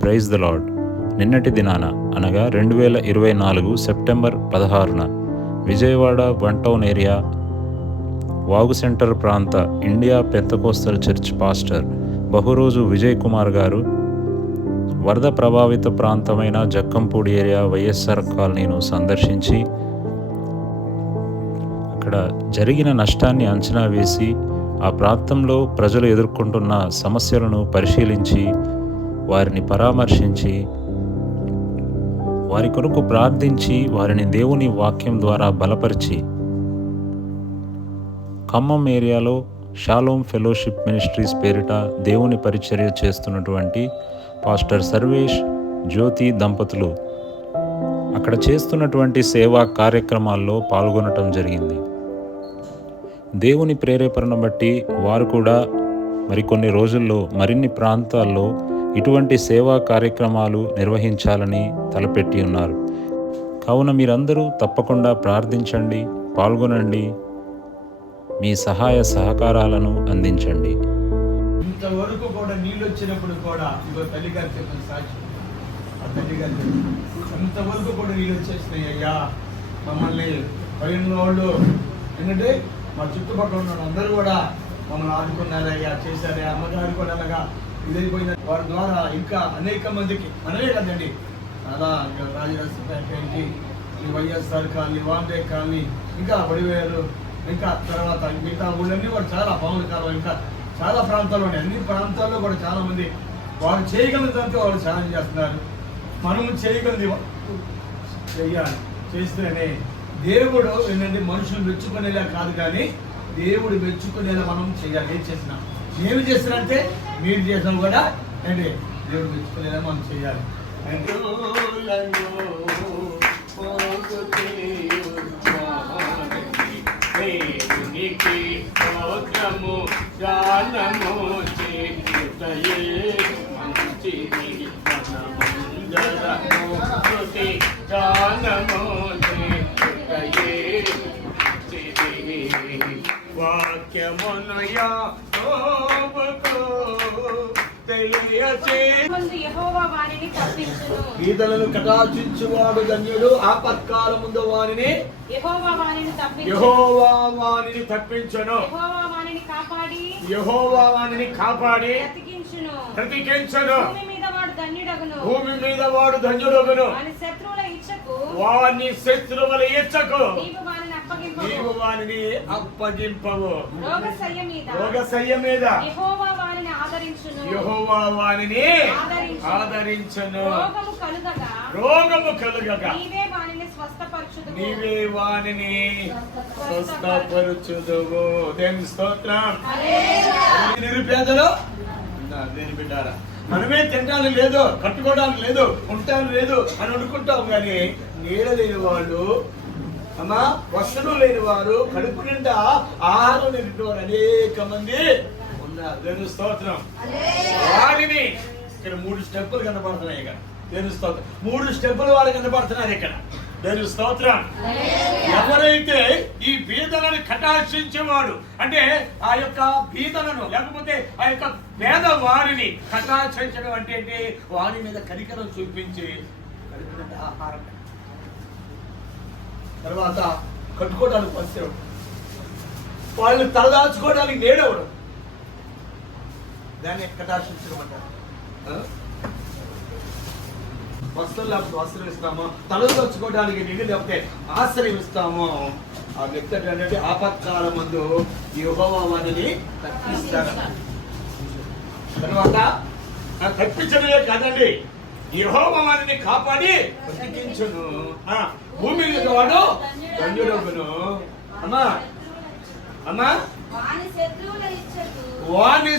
Praise the lord నిన్నటి దినాన అనగా రెండు వేల ఇరవై నాలుగు సెప్టెంబర్ పదహారున విజయవాడ వన్ టౌన్ ఏరియా వాగు సెంటర్ ప్రాంత India Pentecostal church pastor Bahuroju Vijay Kumar garu వరద ప్రభావిత ప్రాంతమైన జక్కంపూడి ఏరియా వైఎస్ఆర్ కాలనీను సందర్శించి అక్కడ జరిగిన నష్టాన్ని అంచనా వేసి ఆ ప్రాంతంలో ప్రజలు ఎదుర్కొంటున్న సమస్యలను పరిశీలించి వారిని పరామర్శించి వారి కొరకు ప్రార్థించి వారిని దేవుని వాక్యం ద్వారా బలపరిచి ఖమ్మం ఏరియాలో షాలోమ్ ఫెలోషిప్ మినిస్ట్రీస్ పేరిట దేవుని పరిచర్య చేస్తున్నటువంటి పాస్టర్ సర్వేష్ జ్యోతి దంపతులు అక్కడ చేస్తున్నటువంటి సేవా కార్యక్రమాల్లో పాల్గొనటం జరిగింది. దేవుని ప్రేరేపణ బట్టి వారు కూడా మరికొన్ని రోజుల్లో మరిన్ని ప్రాంతాల్లో ఇటువంటి సేవా కార్యక్రమాలు నిర్వహించాలని తలపెట్టి ఉన్నారు. కావున మీరందరూ తప్పకుండా ప్రార్థించండి పాల్గొనండి మీ సహాయ సహకారాలను అందించండి. ఇంతవరకు కూడా నీళ్ళు వచ్చినప్పుడు కూడా ఇగో తల్లి గారు చెప్పిన సాక్షి తల్లి గారు ఇంతవరకు కూడా నీళ్ళు వచ్చేసినాయి అయ్యా. మమ్మల్ని పైన వాళ్ళు ఎందుకంటే మా చుట్టుపక్కల ఉన్న అందరూ కూడా మమ్మల్ని ఆదుకున్నారయ్యా చేశారయ్యా అమ్మగారు కూడా అలాగా ఇదైపోయిన వారి ద్వారా ఇంకా అనేక మందికి మనమే కదండి. అలా ఇక ఏంటి ఈ వైఎస్ఆర్ కానీ వాంబే కానీ ఇంకా వడివేరు ఇంకా తర్వాత మిగతా ఊళ్ళన్నీ కూడా చాలా పాముల కాలం ఇంకా చాలా ప్రాంతాల్లో ఉన్నాయి. అన్ని ప్రాంతాల్లో కూడా చాలా మంది వారు చేయగలిగినంత వాళ్ళు ఛాలెంజ్ చేస్తున్నారు. మనం చేయగలిగి చెయ్యాలి చేస్తేనే దేవుడు ఏంటంటే మనుషులు మెచ్చుకునేలా కాదు కానీ దేవుడు మెచ్చుకునేలా మనం చేయాలి. ఏం చేసినా. ఏమి చేస్తారంటే మీరు చేసినా కూడా ఏంటి దేవుడు మెచ్చుకునేలా మనం చేయాలి. వాక్యమునయా గీతలను కటాక్షించువాడు ధన్యుడు. ఆపత్కాల ముందు వారిని యెహోవా వారిని తప్పించును. యహోవా వారిని కాపాడి బ్రతికించును. బ్రతికించను. భూమి మీద వాడు ధన్యుడగును. వాని శత్రువుల ఇచ్చకు నీవు వారిని అప్పగింపవు. రోగశయ్య మీద యెహోవా వారిని ఆదరించును. రోగము కలుగగా. నీవే వారిని స్వస్థపరచుదువు. దేని స్తోత్రం. నిరుపేదలు. దేని బిడ్డారా మనమే తినడానికి లేదు కట్టుకోవడానికి లేదు ఉండటానికి లేదు అని అనుకుంటాం కానీ నీడ లేని వాళ్ళు అమ్మా వసలు లేని వారు కడుపు నిండా ఆహారం లేని వారు అనేక మంది. ఉన్నారు. దేని స్తోత్రం. వారిని ఇక్కడ మూడు స్టెప్పులు కనబడుతున్నాయి ఇక దేని స్తోత్రం. మూడు స్టెప్పులు వాళ్ళు కనబడుతున్నారు ఇక్కడ. దేని స్తోత్రం. ఎవరైతే ఈ బీదలను కటాక్షించేవాడు అంటే ఆ యొక్క బీదలను లేకపోతే ఆ యొక్క పేద వారిని కటాక్షించడం అంటే వారి మీద కనికరం చూపించి ఆహారం తర్వాత కట్టుకోవడానికి వస్త్రం వాళ్ళు తలదాచుకోవడానికి నేడవడం దాన్ని కటాక్షించడం అంటారు ఆ? వస్త్రం లేకపోతే వస్త్రం ఇస్తాము. తలలు తెచ్చుకోవడానికి నిధి లేకపోతే ఆశ్రయం ఇస్తాము. ఆ వ్యక్తి అంటే ఆపత్కాల ముందు ఈ వారిని తప్పిస్తారు. తర్వాత తప్పించడమే కాదండి. యహోవారిని కాపాడి బ్రతికించును. భూమి మీద వాడు ధన్యుడగును. అమ్మా అమ్మా. వాని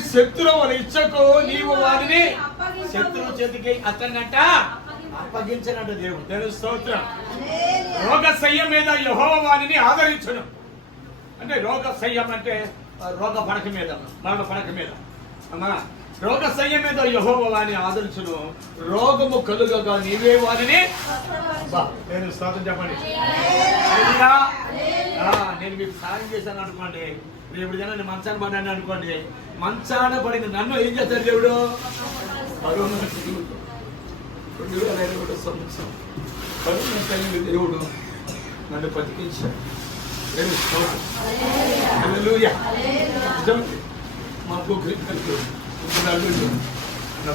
శత్రువుల ఇచ్చకు ఇచ్చకు నీవు వారిని శత్రువు చేతికి అతన్నట అప్పగించినట్టు దేవుడు దేవుని స్తోత్రం. రోగ సయ్యం మీద యహోవ వారిని ఆదరించును. అంటే రోగ సయ్యం అంటే రోగ పడక మీద మరణ పడక మీద. అమ్మా రోగ సయ్యం మీద యహోవ వారిని ఆదరించును. రోగము కలుగగా నీవే వారిని నేను స్తోత్రం చెప్పండి. నేను మీకు సాయం చేశాను అనుకోండి. రేపు జనాన్ని మంచాన పడ్డాను అనుకోండి. మంచాన పడింది నన్ను ఏం చేస్తారు దేవుడు? రెండు వేల ఇరవై ఒకటో సంవత్సరం. కరుణ తల్లి దేవుడు? నన్ను బతికించాడు. దేవుని స్తోత్రం. హల్లెలూయా. నిజమే. మాకు నా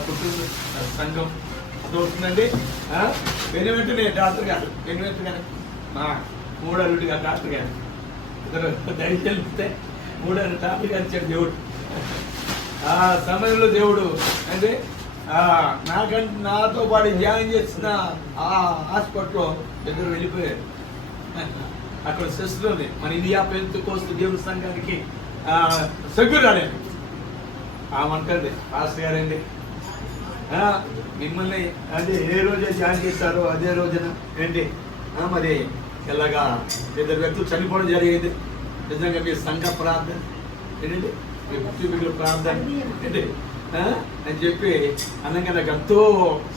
సంఘం అదవుతుందండి వెను వెంటనే డాక్టర్ గారు వెను వెంటనే మా మూడు అల్లుడు గారు డాక్టర్ గారు ఇద్దరు దయచేస్తే మూడు అల్లు డాక్టర్ గారు ఇచ్చాడు దేవుడు ఆ సమయంలో దేవుడు అంటే నాకంటే నాతో పాటు జాయిన్ చేసిన ఆ హాస్పిటల్లో ఇద్దరు వెళ్ళిపోయారు అక్కడ సిస్టర్ ఉంది మన ఇండియా పెంతు కోస్తు దేవుడి సంఘానికి సెక్యూర్ రాలేదు పాస్టర్ గారండి మిమ్మల్ని అదే ఏ రోజే జాయిన్ చేస్తారో అదే రోజున ఏంటి? మరి ఇలాగా ఇద్దరు వ్యక్తులు చనిపోవడం జరిగేది. నిజంగా మీ సంఘ ప్రార్థన ఏంటండి? మీ కుటుంబీకుల ప్రార్థన. ఏంటి? అని చెప్పి అనగా నాకు ఎంతో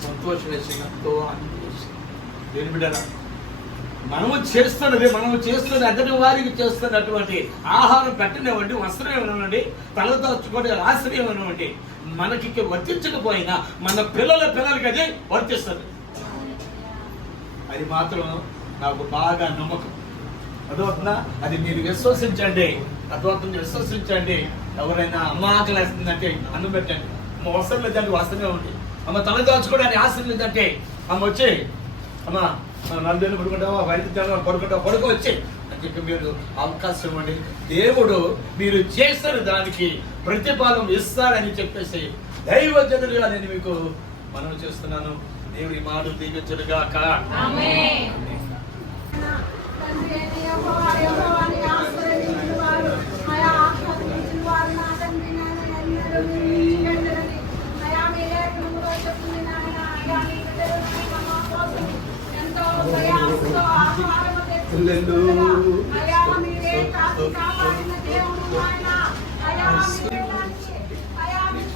సంతోషం వేసింది ఎంతో ఆనందం వేసింది. దేని బిడ్డరా మనము చేస్తున్నది మనము చేస్తున్న అతని వారికి చేస్తున్నటువంటి ఆహారం పెట్టనివ్వండి వస్త్రం ఇవ్వనివ్వండి తలదాచుకొని ఆశ్రయం ఇవ్వనివ్వండి మనకి వర్తించకపోయినా మన పిల్లల పిల్లలకి అది వర్తిస్తుంది. అది మాత్రం నాకు బాగా నమ్మకం. అదవుతుందా అది మీరు విశ్వసించండి. తత్వత్వం విశ్వసించండి. ఎవరైనా అమ్మ ఆకలి వేస్తుందంటే అన్నం పెట్టండి. అమ్మ వస్త్రం లేదంటే వస్త్రమే ఉంది. అమ్మ తల దాచుకోవడానికి ఆశ లేదంటే అమ్మ వచ్చి అమ్మ నలుగురిని పడుకుంటావా వైద్యులు పడుకుంటావా పడుకో వచ్చి. అని చెప్పి మీరు అవకాశం ఇవ్వండి. దేవుడు మీరు చేస్తున్న దానికి ప్రతిఫలం ఇస్తారని చెప్పేసి దైవజనులుగా నేను మీకు మనం చేస్తున్నాను. దేవుడి మాట దీవించడుగాక ఆమేన్. తండ్రి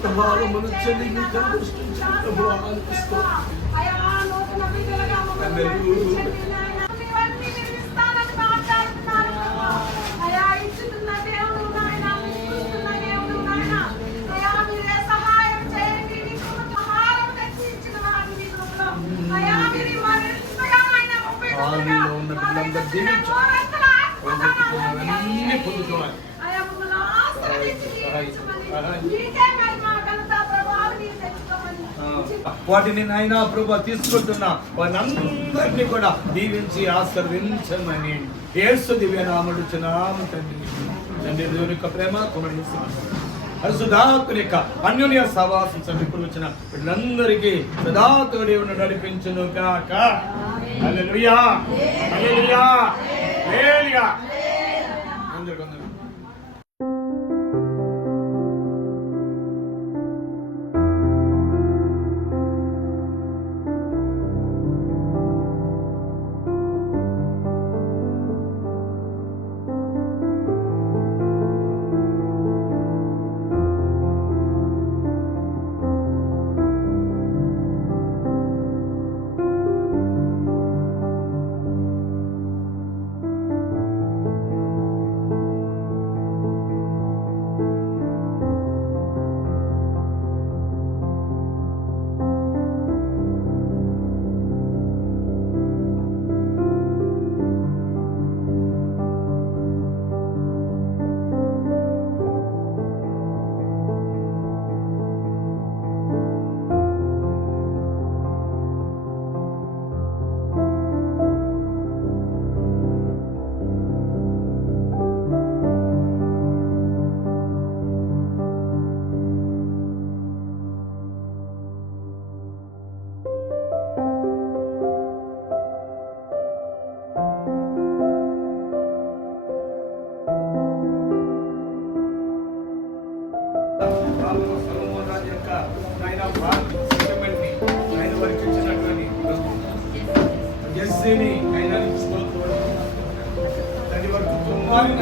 ప్రభావమును చెల్లించి కనిపిస్తుంది ప్రభావాలు ఇస్తాం. ఘనత, ప్రభావం నీవు తెచ్చుకోమని. వాటిని నాయన ప్రభు తీసుకుంటున్నా. వాళ్ళందరినీ కూడా దీవించి ఆశీర్వించమని యేసు దివ్యనాముడు చునాము తండ్రి. తండ్రి దేవుని యొక్క ప్రేమ కుమడి పరిశుధాత్మని యొక్క అన్యోన్య సవాసం సమీపులు వచ్చిన వీళ్ళందరికీ సదాతోడి ఉన్న నడిపించును కాక హల్లెలూయా హల్లెలూయా హల్లెలూయా అందరికీ వందనాలు.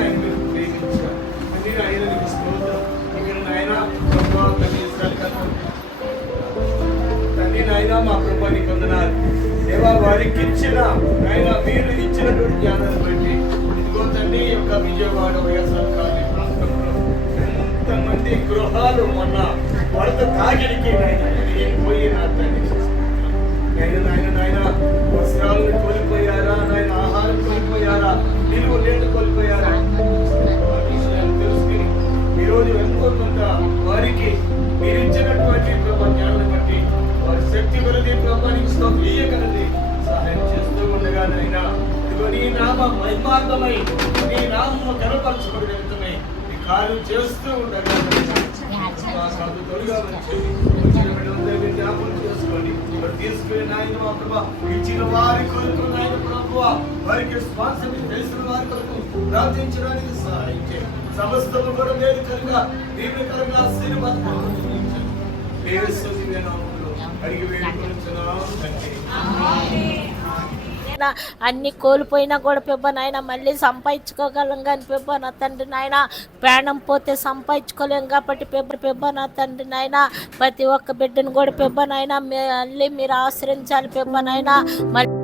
ఆయన మీరు ప్రేమించారు అది ఆయన స్తోత్రం ఇక్కడ నాయన ప్రభా తండ్రి నాయన మా ప్రభాని పొందనాలు దేవా వారికి ఇచ్చిన నాయన మీరు ఇచ్చినటువంటి జ్ఞానాన్ని బట్టి ఇదిగో తండ్రి యొక్క విజయవాడ వైఎస్ఆర్ కాలనీ ప్రాంతంలో ఎంతమంది గృహాలు మొన్న వరద తాగిడికి నాయన పోయిన తండ్రి నాయన నాయన నాయన ఇచ్చిన వారి కొరకు నాయన ప్రభు వారికి శ్వాస తెలిసిన వారి కొరకు ప్రార్థించడానికి సహాయం చేయండి సమస్తము కూడా లేదు కనుక ఆశీర్వాదం అడిగి వేడుకొనుచున్నాం తండ్రి. నాయనా, అన్ని కోల్పోయినా కూడా పెబ్బ నాయన మళ్ళీ సంపాదించుకోగలం కానీ పెబ్బ నా తండ్రి నాయన. ప్రాణం పోతే సంపాదించుకోలేం కాబట్టి పెబ్బ పెబ్బ నా తండ్రి నాయన. ప్రతి ఒక్క బిడ్డను కూడా పెబ్బ నాయన మళ్ళీ మీరు ఆశ్రయించాలి పెబ్బ నాయన. మళ్ళీ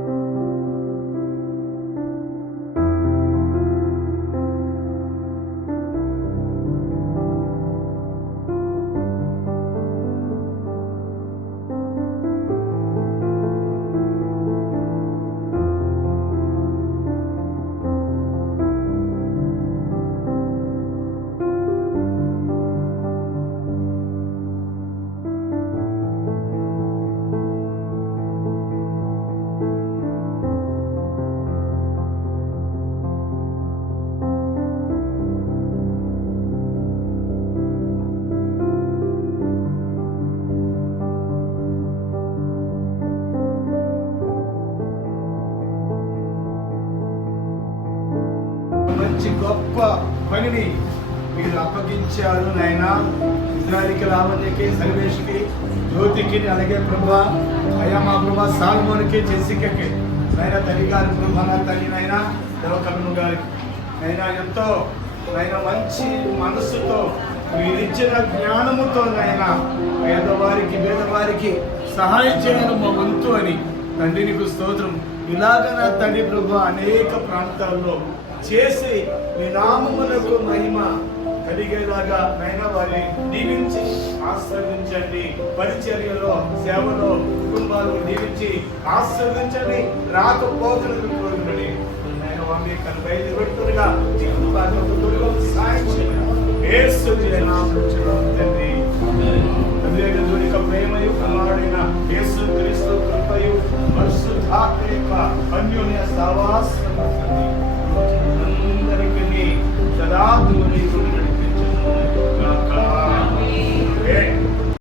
పనిని మీరు అప్పగించారు నాయన. ఇజ్రాయిల్కి లావణ్యకి సర్వేష్కి జ్యోతికి అలాగే ప్రభా అయ్యా మా ప్రభా సాల్మోన్కి జెసికకి నాయన తల్లి గారి ప్రభా నా తల్లి నాయన దేవకర్మ గారికి నైనా ఎంతో నైనా మంచి మనస్సుతో మీరిచ్చిన జ్ఞానముతో నాయన పేదవారికి పేదవారికి సహాయం చేయడం మా వంతు అని తండ్రి నీకు స్తోత్రం. ఇలాగ నా తండ్రి ప్రభు అనేక ప్రాంతాల్లో చేసి మీ నామములకు మహిమ కలిగేలాగా నైనా వారిని దీవించి ఆశీర్వదించండి పరిచర్యలో సేవలో కుటుంబాలు దీవించి ఆశీర్వదించండి రాకపోకలను కోరుకుని నేను వారిని తన బయలుపెడుతుండగా సాయం చేయండి. యేసు ప్రేమయు యేసు క్రీస్తు కృపయు పరిశుద్ధాత్మ యొక్క అన్యోన్య సహవాసము கண்ணே சதா தூரை